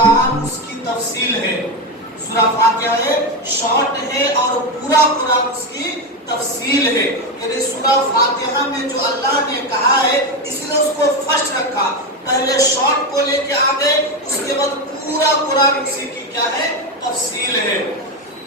قرآن اس کی تفصیل ہے. سورہ فاتحہ ہے، شارٹ ہے، اور پورا قرآن اس کی تفصیل ہے. یعنی سورہ فاتحہ میں جو اللہ نے کہا ہے اس لیے اس کو فرسٹ رکھا. پہلے شارٹ کو لے کے آگے، اس کے بعد پورا قرآن اسی کی کیا ہے؟ تفصیل ہے.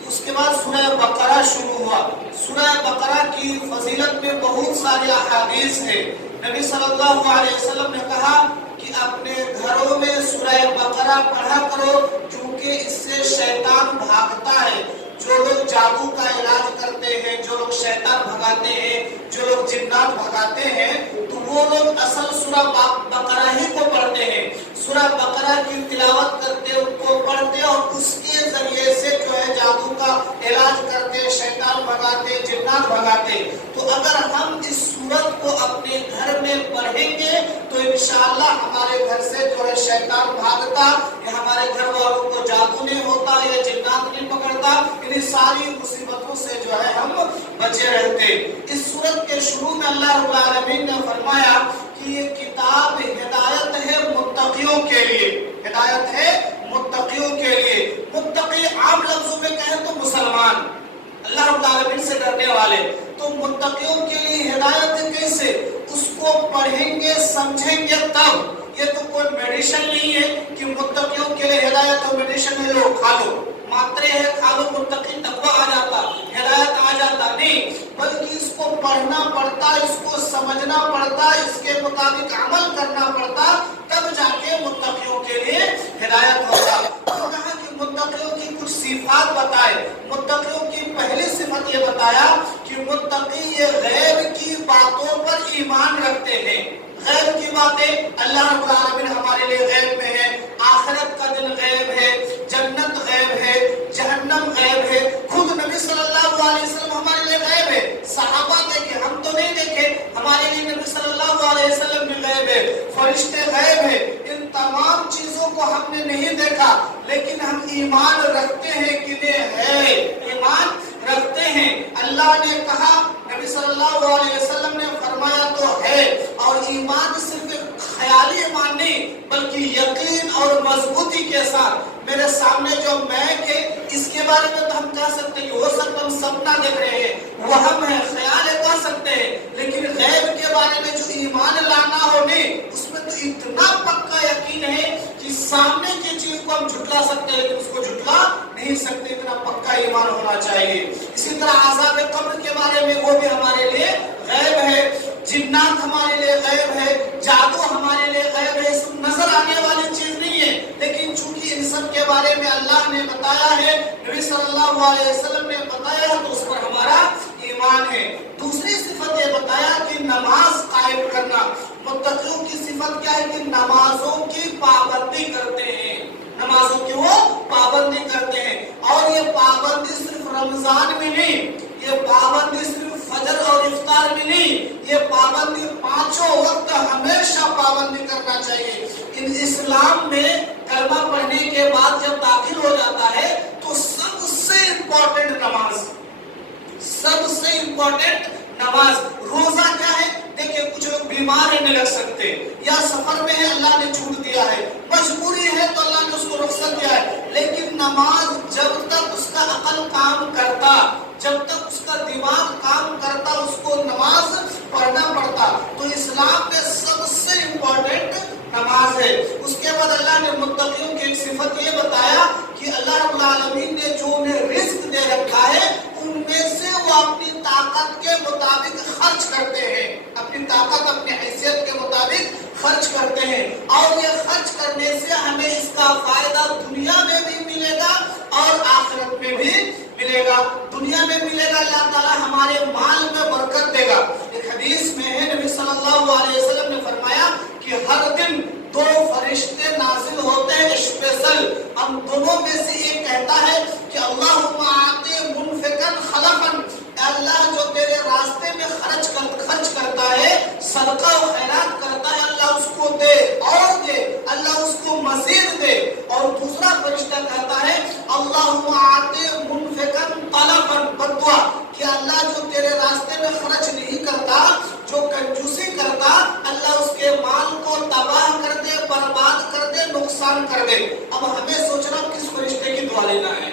اس کے بعد سورہ بقرہ شروع ہوا. سورہ بقرہ کی فضیلت میں بہت ساری احادیث ہے. نبی صلی اللہ علیہ وسلم نے کہا کہ اپنے گھروں میں سورہ بقرہ پڑھا کرو، کیونکہ اس سے شیطان بھاگتا ہے. جو لوگ جادو کا علاج کرتے ہیں، جو لوگ شیطان بھگاتے ہیں، جو لوگ جنات بھگاتے ہیں، تو وہ لوگ اصل سورہ بقرہ ہی کو پڑھتے ہیں. سورہ بقرہ کی تلاوت کرتے، ان کو پڑھتے، اور اس کے ذریعے سے جو ہے جادو کا علاج کرتے، شیطان بھگاتے، جنات بھگاتے. تو اگر ہم اس سورت کو اپنے گھر میں پڑھیں گے تو انشاءاللہ ہمارے گھر سے جو ہے شیطان بھاگتا، یا ہمارے گھر والوں کو جادو نہیں ہوتا، یا جنات نہیں پکڑتا. انہیں ساری مصیبتوں سے جو ہے ہم بچے رہتے. اس سورت کے شروع میں اللہ رب العالمین نے فرمایا کہ یہ کتاب ہدایت ہے متقیوں کے لیے. ہدایت ہے متقیوں کے لیے. متقی عام لفظوں میں کہیں تو مسلمان، اللہ رب العالمین سے ڈرنے والے. تو متقیوں کے لیے ہدایت کیسے؟ اس کو پڑھیں گے، سمجھیں گے تب. یہ تو کوئی میڈیشن نہیں ہے کہ متقیوں کے لیے ہدایت اور میڈیشن ہے لو کھا لو، ماترے ہے کھا لو متقی تقویٰ آ جاتا، ہدایت آ جاتا. نہیں، بلکہ اس کو پڑھنا پڑتا، اس کو سمجھنا پڑتا، اس کے مطابق عمل کرنا پڑتا، تب جا کے متقیوں کے لیے ہدایت ہوتا. تو کہا کہ متقیوں کی کچھ صفات بتائے. متقیوں کی پہلی صفت یہ بتایا کہ متقی یہ غیب کی باتوں پر ایمان رکھتے ہیں. غیب کی باتیں اللہ رب العالمین ہمارے لیے غیب میں ہے. آخرت کا دن غیب ہے، جنت غیب ہے، جہنم غیب ہے. خود نبی صلی اللہ علیہ وسلم ہمارے لیے غیب ہے. صحابہ دیکھے، ہم تو نہیں دیکھے، ہمارے لیے نبی صلی اللہ علیہ وسلم بھی غیب ہے. فرشتے غیب ہے. ان تمام چیزوں کو ہم نے نہیں دیکھا، لیکن ہم ایمان رکھتے ہیں کہ یہ ہے، ایمان رکھتے ہیں. اللہ نے کہا، نبی صلی اللہ علیہ وسلم نے فرمایا تو ہے. اور ایمان صرف خیالی ایمان نہیں، بلکہ یقین اور مضبوطی کے ساتھ. میرے سامنے جو میک ہے، اس کے بارے میں تو ہم کہہ سکتے ہیں کہ ہو سکتا ہم سپنا دیکھ رہے ہیں، وہم ہے، خیال ہے، کہہ سکتے ہیں. لیکن غیب کے بارے میں جو ایمان لانا ہو نہیں، اس میں تو اتنا پکا یقین ہے کہ سامنے کی چیز کو ہم جھٹلا سکتے ہیں لیکن اس کو جھٹلا نہیں سکتے. اتنا پکا ایمان ہونا چاہیے. اسی طرح عذاب قبر کے بارے میں وہ بھی ہمارے لیے غیب ہے. جنات ہمارے لیے غیب ہے، جادو ہمارے لیے غیب ہے. اس نظر آنے والی چیز نہیں ہے، لیکن چونکہ ان سب کے بارے میں اللہ نے بتایا ہے، نبی صلی اللہ علیہ وسلم نے بتایا ہے، تو اس پر ہمارا ایمان ہے. دوسری صفت یہ بتایا کہ نماز قائم کرنا. متقیوں کی صفت کیا ہے کہ نمازوں کی پابندی کرتے ہیں. نمازوں کی وہ پابندی کرتے ہیں. اور یہ پابندی صرف رمضان میں نہیں، یہ پابندی صرف فجر اور افطار میں نہیں، یہ پابندی پانچوں وقت ہمیشہ پابندی کرنا چاہیے. اسلام میں کلمہ پڑھنے کے بعد جب داخل ہو جاتا ہے تو سب سے امپورٹنٹ نماز، سب سے امپورٹنٹ نماز. روزہ کیا ہے؟ دیکھیں، کچھ لوگ بیمار نہیں لگ سکتے، یا سفر میں ہے اللہ نے چھوٹ دیا ہے، مجبوری ہے تو اللہ نے اس کو رخصت دیا ہے. لیکن نماز جب تک اس کا عقل کام کرتا، جب تک اس کا دماغ کام کرتا، اس کو نماز پڑھنا پڑتا. تو اسلام میں سب سے امپورٹنٹ نماز ہے. اس کے بعد اللہ نے متقیوں کی ایک صفت یہ بتایا کہ اللہ رب العالمین نے جو انہیں رزق دے رکھا ہے، ان میں سے وہ اپنی طاقت کے مطابق خرچ کرتے ہیں. اپنی طاقت، اپنی حیثیت کے مطابق خرچ کرتے ہیں. اور یہ خرچ کرنے سے ہمیں اس کا فائدہ دنیا میں بھی ملے گا اور آخرت میں بھی ملے گا. دنیا میں ملے گا، اللہ تعالیٰ ہمارے مال میں برکت دے گا. ایک حدیث میں ہے، نبی صلی اللہ علیہ وسلم نے فرمایا کہ ہر دن 2 فرشتے نازل ہوتے ہیں اسپیشل. ہم دونوں میں سے ایک کہتا ہے کہ اللہم آتی منفقا خلفا، اللہ جو تیرے راستے میں خرچ کرتا ہے، صدقہ و خیرات کرتا ہے، اللہ اس کو دے اور دے، اللہ اس کو مزید دے. اور دوسرا فرشتہ کہتا ہے اللہم آتی منفقا طلبا بدعا، کہ اللہ جو تیرے راستے میں خرچ نہیں کرتا، جو کنجوسی کرتا، اللہ اس کے مال کو تباہ اب ہمیں سوچنا کس فرشتے کی دعا لینا ہے.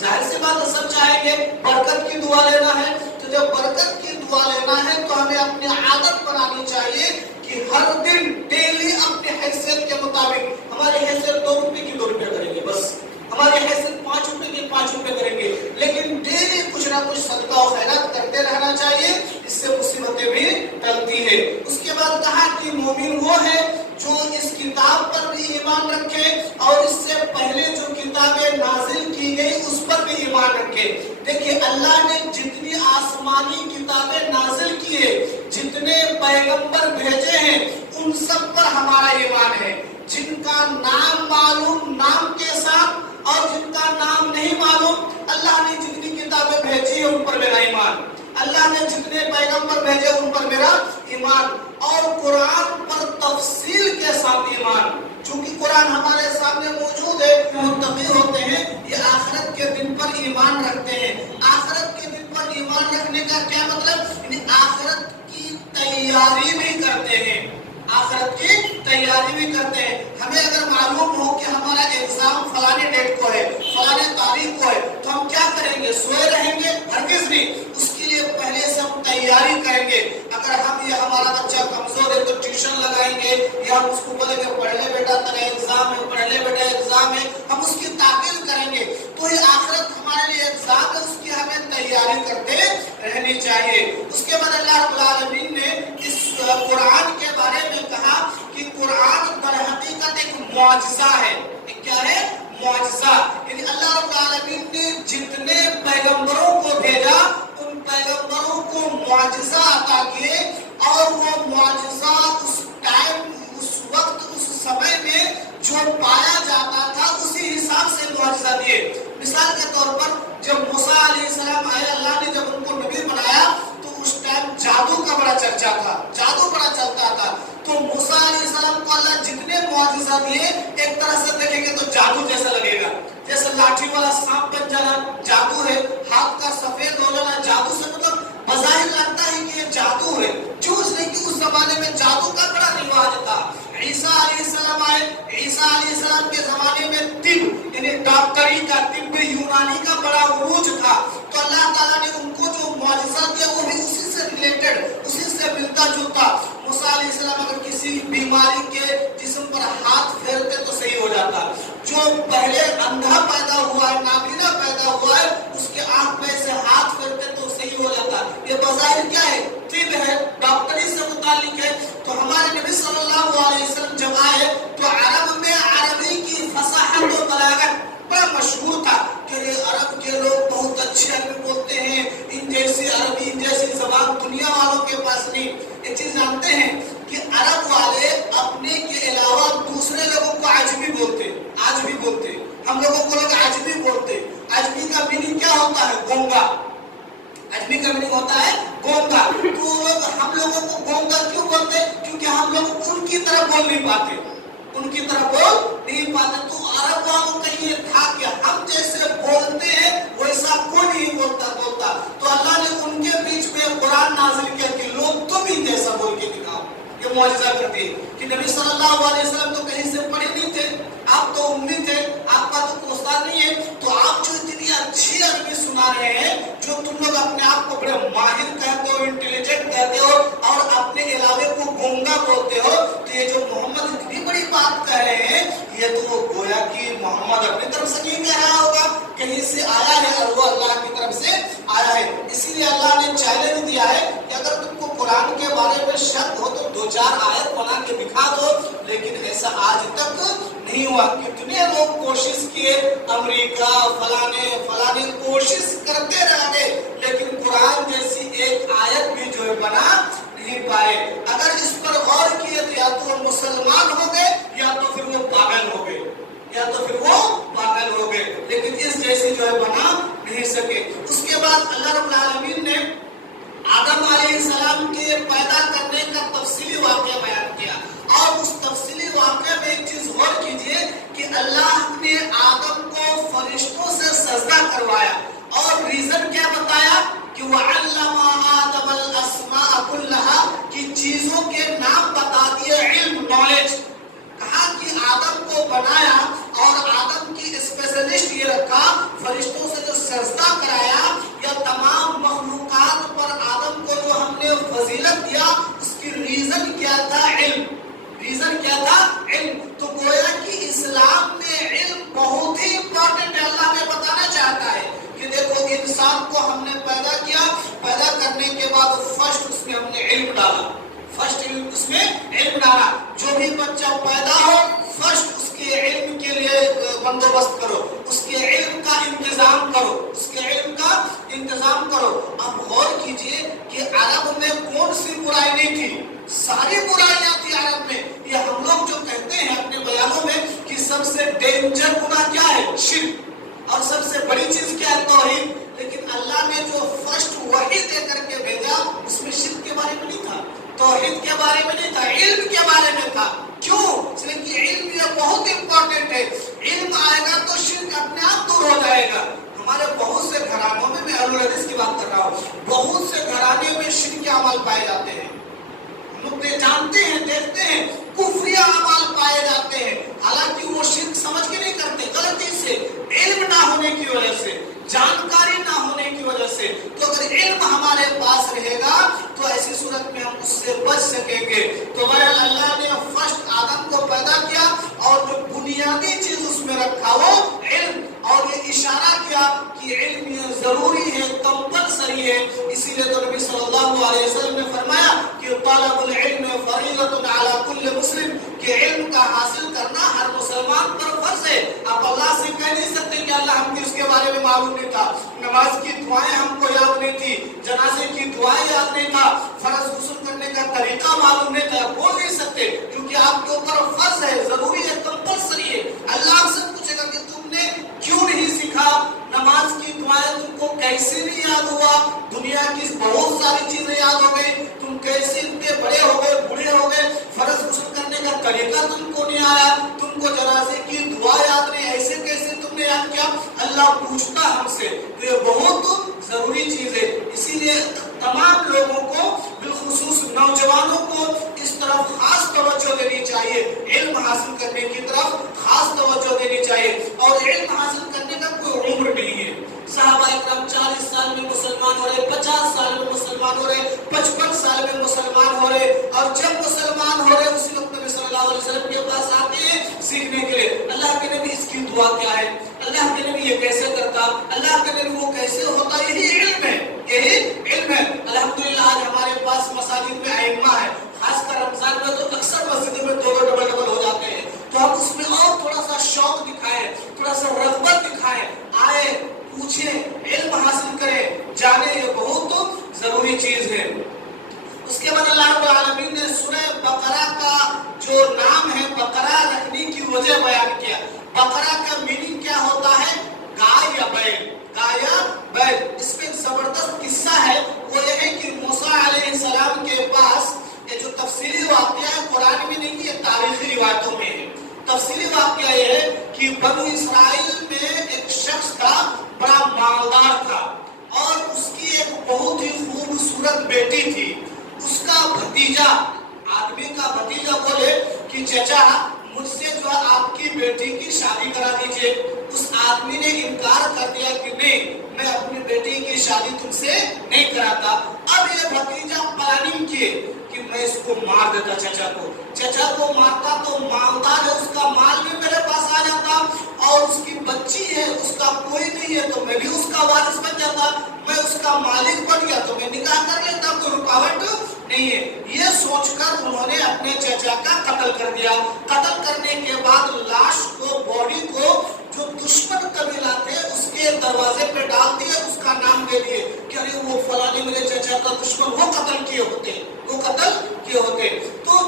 ظاہر سی بات ہے سب چاہیں گے برکت کی دعا لینا ہے. تو جب برکت کی دعا لینا ہے تو ہمیں اپنی عادت بنانی چاہیے کہ ہر دن ڈیلی اپنے حیثیت کے مطابق ہماری حیثیت 2 روپے کی 2 روپے کریں گے بس. ہماری حیثیت 5 روپے کی 5 روپے کریں گے. لیکن ڈیلی کچھ نہ کچھ صدقہ و خیرات کرتے رہنا چاہیے. اس سے مصیبتیں بھی ٹلتی ہے. اس کے بعد کہا کہ مومن وہ ہے جو اس کتاب پر بھی ایمان رکھے اور اس سے پہلے جو کتابیں نازل کی گئی اس پر بھی ایمان رکھے. دیکھیے اللہ نے جتنی آسمانی کتابیں نازل کی ہے, جتنے پیغمبر بھیجے ہیں, ان سب پر ہمارا ایمان ہے. جن کا نام معلوم نام کے ساتھ اور جن کا نام نہیں معلوم, اللہ نے جتنی کتابیں بھیجی ہیں ان پر میرا ایمان. اللہ نے جتنے پیغمبر بھیجے ان پر میرا ایمان. اور قرآن پر تفصیل کے ساتھ ایمان. چونکہ قرآن ہمارے سامنے موجود ہے, متقی ہوتے ہیں یہ آخرت کے دن پر ایمان رکھتے ہیں. آخرت کے دن پر ایمان رکھنے کا کیا مطلب؟ یعنی آخرت کی تیاری بھی کرتے ہیں. آخرت کی تیاری بھی کرتے ہیں. ہمیں اگر معلوم ہو کہ ہمارا ایگزام فلانے ڈیٹ کو ہے, فلانے تاریخ کو ہے, تو ہم کیا کریں گے؟ سوئے رہیں گے؟ ہرگز نہیں. اس کے لیے پہلے سے ہم تیاری کریں گے. اگر ہم یہ ہمارا بچہ کمزور ہے تو ٹیوشن لگائیں گے, یا ہم اس کو بولیں گے پڑھ لے بیٹا تیرا ایگزام ہے, پڑھ لے بیٹا ایگزام ہے, ہم اس کی تعمیل کریں گے. تو یہ آخرت ہمارے لیے ایگزام ہے, اس کی ہمیں تیاری کرتے رہنی چاہیے. اس کے بعد اللہ رب العالمین نے اس قرآن کے بارے میں کہا کہ قرآن در حقیقت ایک معجزہ ہے. کیا ہے؟ معجزہ. یعنی اللہ رب العالمین نے جتنے پیغمبروں کو بھیجا ان پیغمبروں کو معجزہ عطا کیے, اور وہ معجزہ اس ٹائم, اس وقت, اس سمے میں جو پایا جاتا تھا اسی حساب سے معجزہ دیے. مثال کے طور پر جب موسیٰ علیہ السلام آئے, اللہ نے جب ان کو نبی بنایا تو اس ٹائم جادو کا بڑا چرچا تھا, جادو بڑا چلتا تھا. تو موسیٰ علیہ السلام کو اللہ جتنے معجزہ دیے, ایک طرح سے دیکھیں گے تو جادو جیسا لگے گا. جیسے لاٹھی والا سانپ بن جانا جادو ہے, ہاتھ کا سفید ہو جانا جادو سے, مطلب بظاہر لگتا ہے کہ یہ جادو ہے. جو اس نے کہ اس زمانے میں جادو کا بڑا رواج تھا. عیسیٰ علیہ السلام آئے, عیسیٰ علیہ السلام کے زمانے میں طب یعنی ڈاکٹری کا, طب یونانی کا بڑا عروج تھا. تو اللہ تعالیٰ نے ان کو جو معجزہ دیا وہ بھی اسی سے ریلیٹڈ, اسی سے ملتا جلتا. موسیٰ علیہ السلام اگر کسی بیماری کے جسم پر ہاتھ پھیرتے تو صحیح ہو جاتا. جو پہلے اندھا پیدا ہوا ہے, نابینا پیدا ہوا ہے, اس کے آنکھ میں سے ہاتھ پھیرتے تو صحیح ہو جاتا. یہ بظاہر کیا ہے؟ طب ہے, ڈاکٹری سے متعلق ہے. تو ہمارے نبی صلی اللہ علیہ وسلم جب آئے تو عرب میں عربی کی فصاحت و بلاغت بڑا مشہور تھا کہ عرب کے لوگ بہت اچھے عربی بولتے ہیں, ان جیسی عربی, ان جیسی زبان دنیا والوں کے پاس نہیں. ایک چیز جانتے ہیں کہ عرب والے اپنے کے علاوہ دوسرے لوگوں کو عجمی بولتے, آج بھی بولتے. ہم لوگوں کو لوگ عجمی بولتے. عجمی کا میننگ کیا ہوتا ہے؟ گونگا. عجمی کا میننگ ہوتا ہے گونگا. تو لوگ ہم لوگوں کو گونگا کیوں بولتے؟ کیونکہ ہم لوگ ان کی طرح بول نہیں پاتے, ان کی طرح بول نہیں پاتے. تو عرب والوں کا یہ تھا کہ ہم جیسے بولتے ہیں ویسا کوئی نہیں بولتا. تو اللہ نے ان کے بیچ میں قرآن نازل کیا کہ لوگ تم ہی جیسا بول کے دکھاؤ. یہ معجزہ کر دی کہ نبی صلی اللہ علیہ وسلم تو کہیں سے پڑھے نہیں تھے, آپ تو امی تھے, آپ کا تو کوئی استاد نہیں ہے, تو آپ جو اتنی اچھی عربی سنا رہے ہیں, جو تم لوگ اپنے آپ کو بڑے ماہر کہتے ہو, انٹیلیجنٹ کہتے ہو, اور اپنے علاوے کو گونگا بولتے ہو, تو یہ جو محمد اتنی بڑی بات کہہ رہے ہیں, یہ تو وہ گویا کہ محمد اپنی طرف سے نہیں کہہ رہا ہوگا, کہیں سے آیا ہے اور وہ اللہ کی طرف سے آیا ہے. اسی لیے اللہ نے چیلنج دیا ہے کہ اگر تم کو قرآن کے بارے میں شک ہو تو 2-4 آیت بنا کے دکھا دو. لیکن ایسا آج تک نہیں ہوا. کتنے لوگ کوشش کیے, امریکہ فلانے کوشش کرتے رہے, لیکن قرآن جیسی ایک آیت بھی جو ہے بنا نہیں پائے. اگر اس پر غور کیے تو یا تو وہ مسلمان ہو گئے یا تو پھر وہ پاگل ہو گئے, لیکن اس جیسی جو ہے بنا نہیں سکے. اس کے بعد اللہ رب العالمین نے آدم علیہ السلام کے پیدا کرنے کا تفصیلی واقعہ بیان کیا. اور اس تفصیلی واقعہ میں ایک چیز غور کیجئے کہ اللہ نے آدم کو فرشتوں سے سجدہ کروایا, اور ریزن کیا بتایا کہ وَعَلَّمَ آدَمَ الْأَسْمَاءَ كُلَّهَا, کی چیزوں کے نام بتا دیے, علم, نالج. کہا کہ آدم کو بنایا اور اس میں علم ڈالا. جو بھی بچہ پیدا ہو فرسٹ اس کے علم کے لیے بندوبست کرو, اس کے علم کا انتظام کرو, اس کے علم کا انتظام کرو. اب غور کیجئے کہ عرب میں کون سی برائی نہیں تھی, ساری برائیاں تھی عرب میں. یہ ہم لوگ جو کہتے ہیں اپنے بیانوں میں کہ سب سے ڈینجر گناہ کیا ہے, شرک, اور سب سے بڑی چیز کیا ہے, توحید. لیکن اللہ نے جو فرسٹ وحی دے کر کے بھیجا اس میں شرک کے بارے میں نہیں تھا, توحید کے بارے میں نہیں تھا, علم کے بارے میں تھا. کیوں؟ اس لیے کہ علم یہ بہت امپورٹنٹ ہے. علم آئے گا تو شرک اپنے آپ دور ہو جائے گا. ہمارے بہت سے گھرانوں میں اہل الحدیث کی بات کر رہا ہوں, بہت سے گھرانے میں شرک کے اعمال پائے جاتے ہیں. ہم لوگ جانتے ہیں, دیکھتے ہیں کفری اعمال پائے جاتے ہیں, حالانکہ وہ شرک سمجھ کے نہیں کرتے, غلطی سے, علم نہ ہونے کی وجہ سے, جانکاری نہ ہونے کی وجہ سے. تو اگر علم ہمارے پاس رہے گا تو ایسی صورت میں ہم اس سے بچ سکیں گے. تو بہرحال اللہ نے فرسٹ آدم کو پیدا کیا اور جو بنیادی چیز اس میں رکھا وہ علم, اور یہ اشارہ کیا کہ علم یہ ضروری ہے, کمپلسری ہے. اسی لیے تو نبی صلی اللہ علیہ وسلم نے فرمایا کہ طلب العلم فریضۃ علی کل مسلم, کہ علم کا حاصل کرنا ہر مسلمان پر فرض ہے. آپ اللہ سے کہہ نہیں سکتے کہ اللہ ہم کو اس کے بارے میں معلوم نہیں تھا, نماز کی دعائیں ہم کو یاد نہیں تھی, جنازے کی دعائیں یاد نہیں تھا, فرض غسل کرنے کا طریقہ معلوم نہیں تھا, بول نہیں سکتے, کیونکہ آپ کے اوپر فرض ہے, ضروری ہے, کمپلسری ہے. اللہ آپ سے پوچھے گا کہ تم نے کیوں نہیں سیکھا, نماز کی دعائیں تم کو کیسے نہیں یاد ہوا, دنیا کی بہت ساری چیزیں یاد ہو گئی, تم کیسے اتنے بڑے ہو گئے, بوڑھے ہو گئے, فرض غسل کرنے کا طریقہ تم کو نہیں آیا, تم کو جنازے کی دعا یاد نہیں, ایسے کیسے تم نے یاد کیا. اللہ پوچھتا ہم سے, تو یہ بہت ضروری چیز ہے. اسی لیے تمام لوگوں کو, بالخصوص نوجوانوں کو اس طرف خاص توجہ دینی چاہیے, علم حاصل کرنے کی طرف خاص توجہ دینی چاہیے. اور علم حاصل کرنے کا کوئی عمر نہیں ہے. صحابہ اکرام 40 سال میں مسلمان ہو رہے, 50 سال میں مسلمان ہو رہے, 55 سال میں مسلمان ہو رہے, اور جب مسلمان ہو رہے اسی وقت نبی صلی اللہ علیہ وسلم کے پاس آتے ہیں سیکھنے کے لیے. اللہ کے نبی اس کی دعا کیا ہے, اللہ کے نبی یہ کیسے کرتا, اللہ کے نبی وہ کیسے ہوتا, یہی علم ہے, یہی علم ہے. الحمدللہ آج ہمارے پاس مساجد میں ائمہ ہے, خاص کر رمضان میں تو اکثر مسجد میں دو ڈبل ہو جاتے ہیں. تو ہم اس میں اور تھوڑا سا شوق دکھائیں, تھوڑا سا رغبت دکھائیں, آئے, پوچھیں, علم حاصل کریں, جانیں, یہ بہت ضروری چیز ہے. اس کے بعد اللہ رب العالمین نے سورہ بقرہ کا جو نام ہے بقرہ رکھنے کی وجہ بیان کیا. بقرہ کا میننگ کیا ہوتا ہے, گائے یا بیل, گائے یا بیل. اس میں ایک زبردست قصہ ہے, وہ یہ ہے کہ موسیٰ علیہ السلام کے پاس یہ جو تفصیلی واقعہ ہے قرآن میں نہیں, یہ تاریخی روایتوں میں ہے. تفصیلی واقعہ یہ ہے کہ بنو اسرائیل میں ایک شخص تھا, بڑا مالدار تھا, اور اس کی ایک بہت ہی خوبصورت بیٹی تھی. اس کا بھتیجا, آدمی کا بھتیجا بولے کہ چچا مجھ سے جو آپ کی بیٹی کی شادی کرا دیجئے. اس آدمی نے انکار کر دیا کہ نہیں, میں اپنی بیٹی کی شادی تم سے نہیں کراتا. اب یہ بھتیجا پلاننگ کیے کہ میں اس کو مار دیتا, چچا کو مارتا تو مالدار ہے, اس کا مال بھی میرے پاس آ جاتا, اور اس کی بچی ہے, اس کا کوئی نہیں ہے تو میں بھی اس کا وارث بن جاتا, میں اس کا مالک بن گیا تو میں نکاح کر لیتا, کوئی رکاوٹ نہیں ہے. یہ سوچ کر انہوں نے اپنے چچا کا قتل کر دیا. قتل کرنے کے بعد لاش کو, باڈی کو جو دشمن قبیلہ تھے اس کے دروازے پہ ڈال دیا, اس کا نام دے دیے کہ ارے وہ فلاں میرے چچا کا دشمن, وہ قتل کیے ہوتے. تو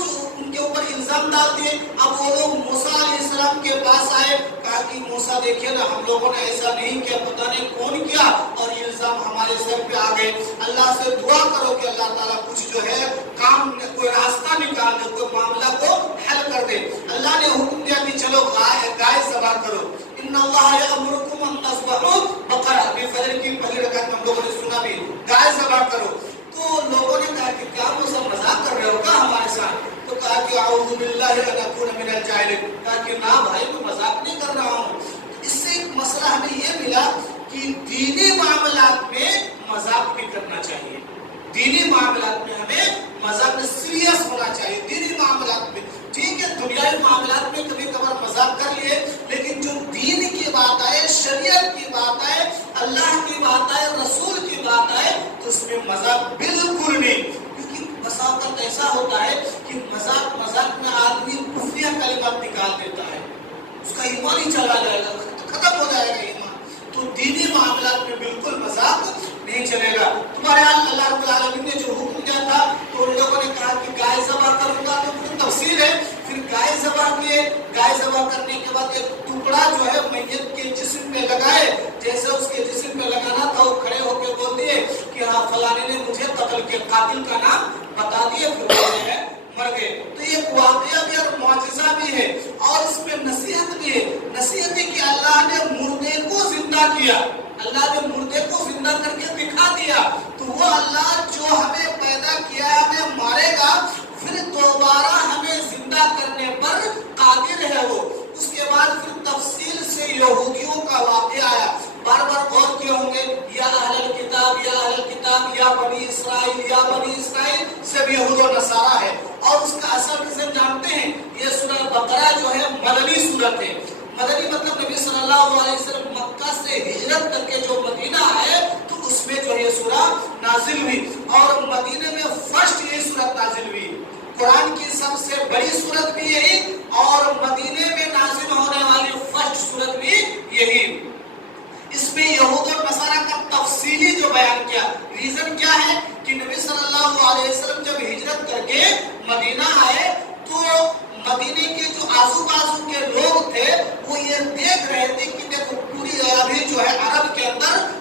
جو ان کے اوپر الزام ڈال دیے. اب وہ لوگ موسیٰ علیہ السلام کے پاس آئے, کہا کہ موسیٰ دیکھیے نا, ہم لوگوں نے ایسا نہیں کیا, پتہ نہیں کون کیا, اور یہ الزام ہمارے سر پہ آ گئے. اللہ سے دعا کرو کہ اللہ تعالیٰ کچھ جو ہے کام, کوئی راستہ نکال دے, کوئی معاملہ کو حل کر دے. اللہ نے حکم دیا کہ چلو گائے ذبح کرو. ان اللہ یامرکم ان تذبحوا بقرہ, فجر کی پہلی رکعت میں ہم لوگوں نے سنا بھی, گائے ذبح کرو. تو لوگوں نے کہا کہ کیا موسیٰ مذاق کر رہے ہو کیا ہمارے ساتھ؟ تو کہا کہ اعوذ باللہ ان اکون من الجاہلین. کہا کہ نہ بھائی, میں مذاق نہیں کر رہا ہوں. اس سے ایک مسئلہ ہمیں یہ ملا کہ دینی معاملات میں مذاق بھی کرنا چاہیے. دینی معاملات میں ہمیں مذاق میں سیریس ہونا چاہیے. دینی معاملات میں ٹھیک ہے, دنیاوی معاملات میں کبھی کبھار مذاق کر لیے, لیکن جو دین کی بات آئے, شریعت کی بات آئے, اللہ کی بات آئے, رسول کی بات آئے, تو اس میں مذاق بالکل نہیں. کیونکہ بسا بسا اوقات ایسا ہوتا ہے کہ مذاق مذاق میں آدمی کفریہ کلمات نکال دیتا ہے، اس کا ایمان ہی چلا جائے گا، ختم ہو جائے گا ایمان۔ تو دینی معاملات میں بالکل مذاق نہیں چلے گا۔ تمہارے حال اللہ رب العالمین نے جو حکم دیا تھا تو ان لوگوں نے کہا کہ گائے ذبح کروں گا، تو پھر تفصیل ہے، پھر گائے ذبح کیے، گائے ذبح کرنے کے بعد ایک ٹکڑا جو ہے میت کے جسم میں لگائے، جیسے اس کے جسم میں لگانا تھا وہ کھڑے ہو کے بول دیے کہ ہاں فلانے نے مجھے قتل کے قاتل کا نام بتا دیے، پھر وہ جو ہے مر گئے۔ تو یہ ایک واقعہ بھی اور معجزہ بھی ہے، اور اس میں نصیحت بھی ہے۔ نصیحت ہے کہ اللہ نے مردے کو زندہ کیا، اللہ نے مردے کو زندہ کر کے دکھا دیا، تو وہ اللہ جو ہمیں پیدا کیا ہے ہمیں مارے گا، پھر دوبارہ ہمیں زندہ کرنے پر قادر ہے وہ۔ اس کے بعد پھر تفصیل سے یہودیوں کا واقعہ آیا، بار بار غور کیے ہوں گے، یا اہل الکتاب یا اہل الکتاب یا بنی اسرائیل یا بنی اسرائیل، سب یہود و نصارہ ہے۔ اور اس کا اصل ریزن جانتے ہیں، یہ سورہ بقرہ جو ہے مدنی سورت ہے۔ مدنی مطلب نبی صلی اللہ علیہ وسلم مکہ سے ہجرت کر کے جو مدینہ آئے تو اس میں جو یہ سورہ نازل ہوئی، اور مدینہ میں فرسٹ یہ سورت نازل ہوئی۔ قرآن کی سب سے بڑی سورت بھی یہی، اور مدینہ میں نازل ہونے والی فرسٹ سورت بھی یہی۔ اس میں یہود اور نصارہ کا تفصیلی جو بیان کیا، ریزن کیا ہے کہ نبی صلی اللہ علیہ وسلم جب ہجرت کر کے مدینہ آئے تو مدینے کے جو آزو بازو کے لوگ تھے وہ یہ دیکھ رہے تھے کہ دیکھو پوری ابھی جو ہے عرب کے اندر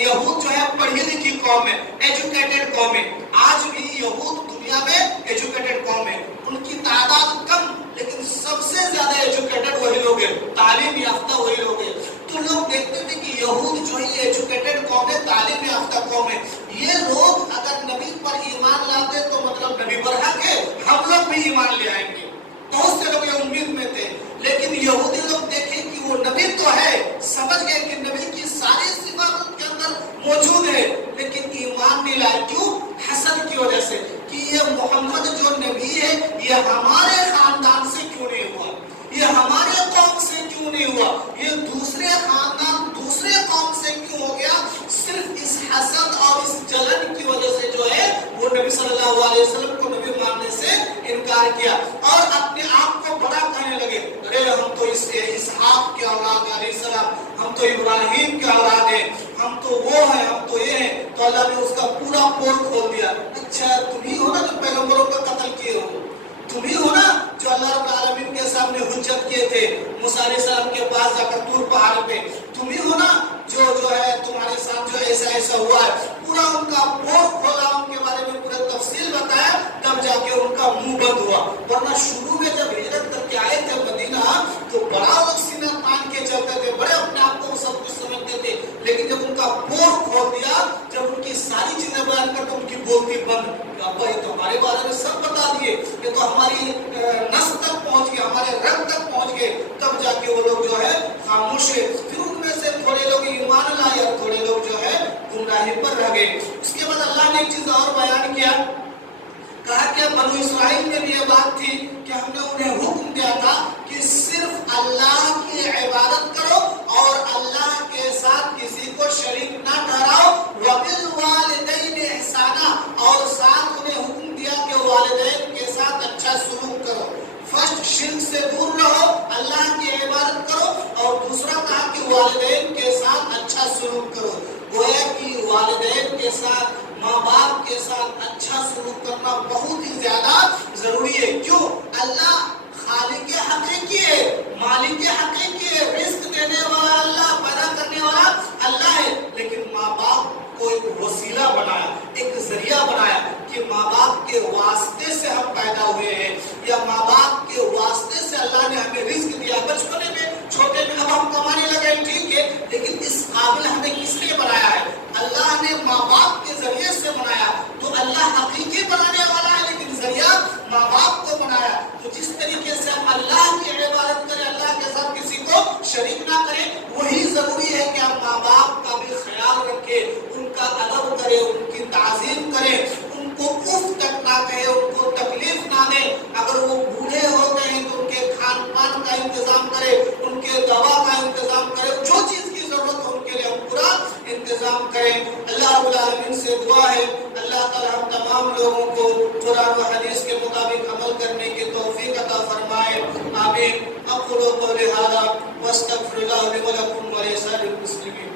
یہود جو ہے پڑھی لکھی قوم ہے، ایجوکیٹڈ قوم ہے۔ آج بھی یہود دنیا میں ایجوکیٹڈ قوم ہے، ان کی تعداد کم لیکن سب سے زیادہ ایجوکیٹڈ وہی لوگ ہیں، تعلیم یافتہ وہی لوگ ہیں۔ تو لوگ دیکھتے تھے کہ یہود جو ہے ایجوکیٹڈ قوم ہے، تعلیم یافتہ قوم ہے، یہ لوگ اگر نبی پر ایمان لاتے تو مطلب نبی پر حق ہے، ہم لوگ بھی ایمان لے آئیں گے۔ بہت سے لوگ یہ امید میں تھے، لیکن یہودی لوگ دیکھیں کہ وہ نبی تو ہے، سمجھ گئے کہ نبی کی ساری صفات ان کے اندر موجود ہے، لیکن ایمان نہیں لائے۔ کیوں؟ حسد کی وجہ سے کہ یہ محمد جو نبی ہے یہ ہمارے خاندان سے کیوں نہیں ہوا، یہ ہمارے قوم سے کیوں نہیں ہوا، یہ دوسرے خاندان دوسرے قوم سے کیوں ہو گیا۔ صرف اس حسد اور اس جلن کی وجہ سے جو ہے وہ نبی صلی اللہ علیہ وسلم کو نبی ماننے سے انکار کیا، اور اپنے آپ کو بڑا کہنے لگے، ارے ہم تو اسحاق کے اولاد علیہ السلام، ہم تو ابراہیم کے اولاد ہیں، ہم تو وہ ہیں، ہم تو یہ ہیں۔ تو اللہ نے اس کا پورا پول کھول دیا، اچھا تم ہی ہو نا جو پیغمبروں کا قتل کیے ہو، تم ہی ہو نا جو اللہ رب العالمین کے سامنے حجت کیے تھے موسیٰ علیہ السلام کے پاس جا کر طور پہاڑ پہ، تم ہی ہو نا جو ہے تمہارے ساتھ جو ایسا ایسا ہوا ہے۔ پورا ان کا پول کھولا، ان کے بارے میں پورا تفصیل بتایا، تب جا کے ان کا منہ بند ہوا۔ ورنہ شروع میں جب ہجرت کر کے آئے تھے مدینہ تو بڑا لوگ سینہ تان کے چلتے تھے، بڑے اپنے آپ کو سب کچھ سمجھتے تھے، لیکن جب ان کا پول کھول دیا، جب ان کی ساری چیزیں بیان کر تو ان کی بولتی بند، ابا یہ تو ہمارے بارے میں سب بتا دیے، یہ تو ہماری نس تک پہنچ گئے، ہمارے رگ تک پہنچ گئے، تب جا کے وہ لوگ جو ہے خاموش ہے۔ پھر ان میں سے تھوڑے لوگ ایمان لائے اور تھوڑے لوگ جو ہے گمراہی پر رہ گئے۔ اس کے بعد اللہ نے ایک چیز اور بیان کیا، کہا کہ بنو اسرائیل میں بھی یہ بات تھی کہ ہم نے انہیں حکم دیا تھا کہ صرف اللہ کی عبادت کرو اور اللہ کے ساتھ کسی کو شریک نہ ٹھہراؤ، وبالوالدین احسانا، اور ساتھ انہیں حکم دیا کہ والدین کے ساتھ اچھا سلوک کرو۔ فرسٹ شرک سے دور رہو، اللہ کی عبادت کرو، اور دوسرا کہا کہ والدین کے ساتھ اچھا سلوک کرو۔ گویا کہ والدین کے ساتھ، ماں باپ کے ساتھ اچھا سلوک کرنا بہت ہی زیادہ ضروری ہے۔ کیوں؟ اللہ خالق حقیقی ہے، مالک حقیقی ہے، رزق دینے والا اللہ، پیدا کرنے والا اللہ ہے، لیکن ماں باپ کو ایک وسیلہ بنایا، ایک ذریعہ بنایا کہ ماں باپ کے واسطے سے ہم پیدا ہوئے ہیں، یا ماں باپ کے واسطے سے اللہ نے ہمیں رزق دیا۔ بچپنے میں چھوٹے میں اب ہم کمانے لگے ٹھیک ہے، لیکن اس قابل ہمیں کس لیے بنایا ہے؟ اللہ نے ماں باپ کے ذریعے سے بنایا۔ تو اللہ حقیقی بنانے والا ہے، لیکن ذریعہ ماں باپ کو بنایا۔ تو جس طریقے سے ہم اللہ کی عبادت کریں، اللہ کے ساتھ کسی کو شریک نہ کریں، وہی ضروری ہے کہ ہم ماں باپ کا بھی خیال رکھیں، ان کا ادب کریں، ان کی تعظیم کریں، ان کو اف تک نہ کہیں، ان کو تکلیف نہ دیں۔ اگر وہ بوڑھے ہو گئے ہیں تو ان کے کھان پان کا انتظام کریں، ان کے دوا کا انتظام کریں، جو چیز کی ضرورت ہو ان کے لیے ہم پورا انتظام کریں۔ کریں۔ اللہ رب العالمین سے دعا ہے اللہ تعالی ہم تمام لوگوں کو قرآن و حدیث کے مطابق عمل کرنے کی توفیق عطا فرمائے، آمین۔ اقول قولی ھذا واستغفر اللہ لی ولکم ولسائر المسلمین۔